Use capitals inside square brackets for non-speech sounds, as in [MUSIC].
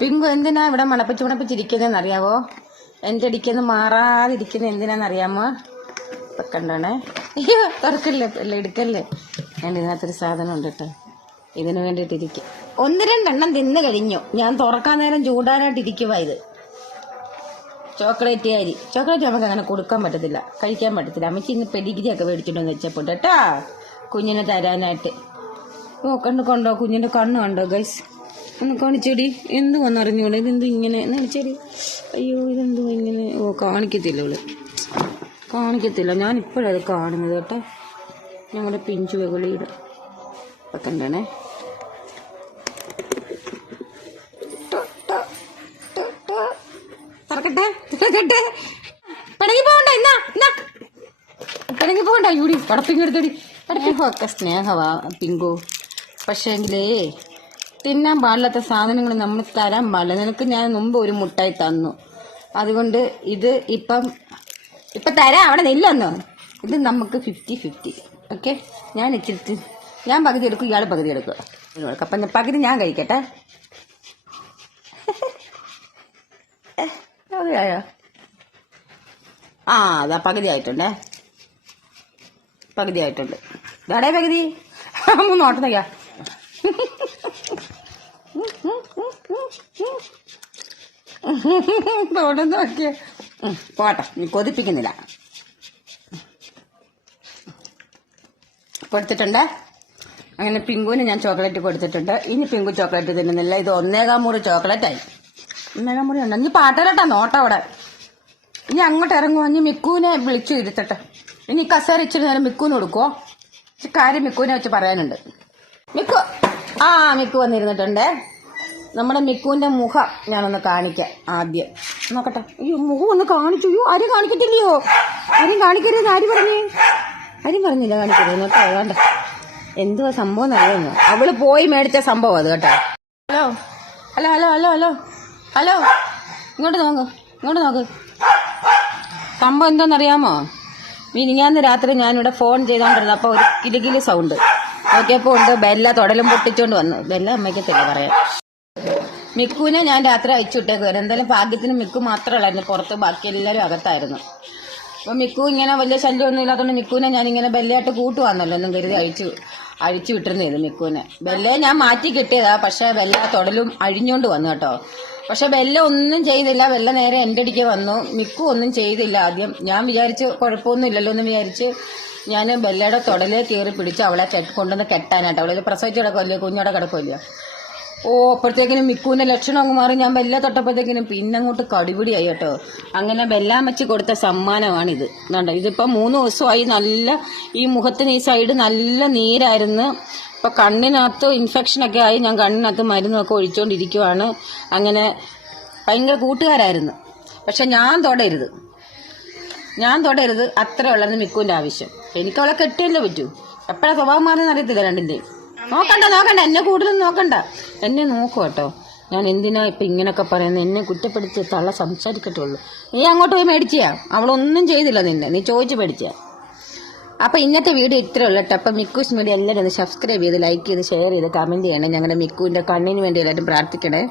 Pink എന്തിനാ ഇവിടെ മണപ്പിച്ച് മണപ്പിച്ചിരിക്കുന്നതെന്ന് അറിയാവോ എന്റെ അടിക്കുന്ന മാറാതിരിക്കുന്ന എന്തിനാണെന്നറിയാമോ ഇപ്പൊ കണ്ടോണേ. അയ്യോ തുറക്കല്ലേ അല്ല എടുക്കല്ലേ? ഞാൻ ഇതിനകത്തൊരു സാധനം ഉണ്ട് കേട്ടോ. ഇതിന് വേണ്ടിയിട്ടിരിക്കും ഒന്ന് രണ്ടെണ്ണം തിന്ന് കഴിഞ്ഞു. ഞാൻ തുറക്കാൻ നേരം ചൂടാനായിട്ട് ഇരിക്കുവാ ഇത്. ചോക്ലേറ്റ് അരി. ചോക്ലേറ്റ് നമുക്ക് അങ്ങനെ കൊടുക്കാൻ പറ്റത്തില്ല. കഴിക്കാൻ പറ്റത്തില്ല. അമ്മയ്ക്ക് ഇന്ന് പെഡിഗ്രി ഒക്കെ മേടിച്ചിട്ടുണ്ടെന്ന് വെച്ചപ്പോൾ കുഞ്ഞിനെ തരാനായിട്ട്. നോക്കണ്ട് കൊണ്ടോ കുഞ്ഞിന്റെ കണ്ണ് കണ്ടോ ഗൈസ് ഒന്ന് കാണിച്ചേടി. എന്ത് വന്നറിഞ്ഞോളെ ഇതെന്ത് ഇങ്ങനെ? കാണിച്ചേടി? അയ്യോ ഇതെന്ത് ഇങ്ങനെ? ഓ കാണിക്കത്തില്ല ഇവൾ. കാണിക്കത്തില്ല. ഞാൻ ഇപ്പോഴത് കാണുന്നത് കേട്ടോ. ഞങ്ങളുടെ പിഞ്ചു വെകളിയുടെ പത്തണ്ടേ കണ്ടണേ തുറക്കട്ടെ? തുറക്കട്ടെ പിണങ്ങി എന്നാ എന്നാ സ്നേഹവാ പിങ്കു. പക്ഷേങ്കിലേ തിന്നാൻ പാടില്ലാത്ത സാധനങ്ങൾ നമ്മൾ തരാൻ പാടില്ല. നിനക്ക് ഞാൻ മുമ്പ് ഒരു മുട്ടായി തന്നു. അതുകൊണ്ട് ഇത് ഇപ്പം ഇപ്പം തരാം. അവിടെ നില്ലൊന്നു? ഇത് നമുക്ക് ഫിഫ്റ്റി ഫിഫ്റ്റി ഓക്കെ ഞാൻ ഇച്ചിരി ഞാൻ പകുതി എടുക്കും ഇയാൾ പകുതി എടുക്കുക അപ്പം പകുതി ഞാൻ കഴിക്കട്ടെ. [LAUGHS] പകുതിയായോ? ആ അതാ പകുതി ആയിട്ടുണ്ടേ. പകുതി ആയിട്ടുണ്ട്. ഇതാടേ പകുതി? [LAUGHS] മൂന്ന് ഓട്ടം നോക്കിയാ [LAUGHS] തോട്ടം നോക്കിയ. പോട്ടെ കൊതിപ്പിക്കുന്നില്ല. കൊടുത്തിട്ടുണ്ട് അങ്ങനെ പിങ്കുവിന് ഞാൻ ചോക്ലേറ്റ് കൊടുത്തിട്ടുണ്ട് ഇനി പിങ്കു ചോക്ലേറ്റ് തിന്നുന്നില്ല. ഇത് ഒന്നേകാം മുറി ചോക്ലേറ്റായി ഒന്നേകാം മുറി ഉണ്ട്. ഇനി പാട്ടരട്ടാ നോട്ടം അവിടെ. ഇനി അങ്ങോട്ട് ഇറങ്ങുമോ ഇനി മിക്കുവിനെ വിളിച്ചു ഇരുത്തട്ടെ. ഇനി കസേര ഇച്ചിരി നേരം മിക്കുവിന് കൊടുക്കുവോ? കാര്യം മിക്കുവിനെ വെച്ച് പറയാനുണ്ട്. മിക്കു ആ മിക്കു വന്നിരുന്നിട്ടുണ്ട്. നമ്മുടെ മിക്കുവിന്റെ മുഖം ഞാനൊന്ന് കാണിക്കാം ആദ്യം. നോക്കട്ടെ. അയ്യോ മുഖം ഒന്ന് കാണിച്ചു. അയ്യോ ആരും കാണിക്കത്തില്ലയോ? ആരും കാണിക്കരുത്. ആര് പറഞ്ഞേ? ആരും പറഞ്ഞില്ല കാണിക്കരുത്. കേട്ടോ വേണ്ട. എന്തുവാ സംഭവം എന്നറിയുന്നു അവൾ പോയി മേടിച്ച സംഭവം അത് കേട്ടോ. Hello? Hello hello hello hello? Hello? ഇങ്ങോട്ട് നോക്ക്. ഇങ്ങോട്ട് നോക്ക്. സംഭവം എന്താണെന്നറിയാമോ? മിനിങ്ങാന്ന് രാത്രി ഞാനിവിടെ ഫോൺ ചെയ്തോണ്ടിരുന്നു. അപ്പോൾ ഒരു കിലുകിലി സൗണ്ട് നോക്കിയപ്പോൾ ഉണ്ട്. ബെല്ല തുടലും പൊട്ടിച്ചോണ്ട് വന്നു. ബെല്ല അമ്മയ്ക്കത്തില്ല പറയാം മിക്കുവിനെ ഞാൻ രാത്രി അയച്ചു വിട്ടേക്കുവായിരുന്നു എന്തായാലും ഭാഗ്യത്തിന് മിക്കു മാത്രമല്ലായിരുന്നു പുറത്ത് ബാക്കി എല്ലാവരും അകത്തായിരുന്നു. അപ്പോൾ മിക്കു ഇങ്ങനെ വലിയ ശല്യമൊന്നും ഇല്ലാത്തതുകൊണ്ട് മിക്കുവിനെ ഞാൻ ഇങ്ങനെ ബെല്ലയായിട്ട് കൂട്ടുവാന്നല്ലോ ഒന്നും കരുതി അഴിച്ചു അഴിച്ചു വിട്ടിരുന്നത് മിക്കുവിനെ. ബെല്ലയെ ഞാൻ മാറ്റി കിട്ടിയതാ പക്ഷേ ബെല്ല തൊടലും അഴിഞ്ഞുകൊണ്ട് വന്നു കേട്ടോ. പക്ഷെ ബെല്ല ഒന്നും ചെയ്തില്ല ബെല്ല നേരെ എന്റെ അടിക്ക് വന്നു. മിക്കു ഒന്നും ചെയ്തില്ല ആദ്യം. ഞാൻ വിചാരിച്ച് കുഴപ്പമൊന്നും ഇല്ലല്ലോ എന്ന് വിചാരിച്ച് ഞാൻ ബെല്ലയുടെ തൊടലേ കയറി പിടിച്ച് അവളെ കൊണ്ടുവന്ന് കെട്ടാനായിട്ട് അവളെ പ്രസവിച്ച് കിടക്കുമല്ലേ കുഞ്ഞോടെ കിടക്കുമല്ലോ ഓ അപ്പോഴത്തേക്കിനും മിക്കുവിന്റെ ലക്ഷണം അങ്ങ് മാറി. ഞാൻ ബെല്ല തൊട്ടപ്പോഴത്തേക്കിനും പിന്നെ അങ്ങോട്ട് കടിപിടിയായി കേട്ടോ. അങ്ങനെ ബെല്ലാമച്ചി കൊടുത്ത സമ്മാനമാണിത്. കണ്ടോ ഇതിപ്പോൾ മൂന്ന് ദിവസമായി നല്ല ഈ മുഖത്തിന് ഈ സൈഡ് നല്ല നീരായിരുന്നു. ഇപ്പൊ കണ്ണിനകത്ത് ഇൻഫെക്ഷനൊക്കെ ആയി ഞാൻ കണ്ണിനകത്ത് മരുന്നൊക്കെ ഒഴിച്ചുകൊണ്ടിരിക്കുവാണ് അങ്ങനെ ഭയങ്കര കൂട്ടുകാരായിരുന്നു. പക്ഷെ ഞാൻ തൊടരുത്. ഞാൻ തൊടരുത് അത്ര ഉള്ളത് മിക്കുവിന്റെ ആവശ്യം. എനിക്ക് അവളെ കെട്ടിയല്ലേ പറ്റൂ. എപ്പോഴാണ് സ്വഭാവം മാറുന്ന അറിയത്തില്ല രണ്ടിന്റെയും. നോക്കണ്ട നോക്കണ്ട എന്നെ കൂടുതൽ നോക്കണ്ട. എന്നെ നോക്കൂ കേട്ടോ. ഞാൻ എന്തിനാ ഇപ്പൊ ഇങ്ങനൊക്കെ പറയുന്നത്? എന്നെ കുറ്റപ്പെടുത്തി തള്ള സംസാരിക്കട്ടുള്ളൂ നീ അങ്ങോട്ട് പോയി മേടിച്ചാ അവളൊന്നും ചെയ്തില്ല നിന്നെ. നീ ചോദിച്ചു മേടിച്ചയാ. അപ്പൊ ഇന്നത്തെ വീഡിയോ ഇത്രേ ഉള്ളൂ കേട്ടോ. അപ്പൊ മിക്കൂസ് മീഡിയ എല്ലാവരും സബ്സ്ക്രൈബ് ചെയ്ത് ലൈക്ക് ചെയ്ത് ഷെയർ ചെയ്ത് കമന്റ് ചെയ്യണം. ഞങ്ങളുടെ മിക്കുവിന്റെ കണ്ണിന് വേണ്ടി എല്ലാവരും പ്രാർത്ഥിക്കണേ.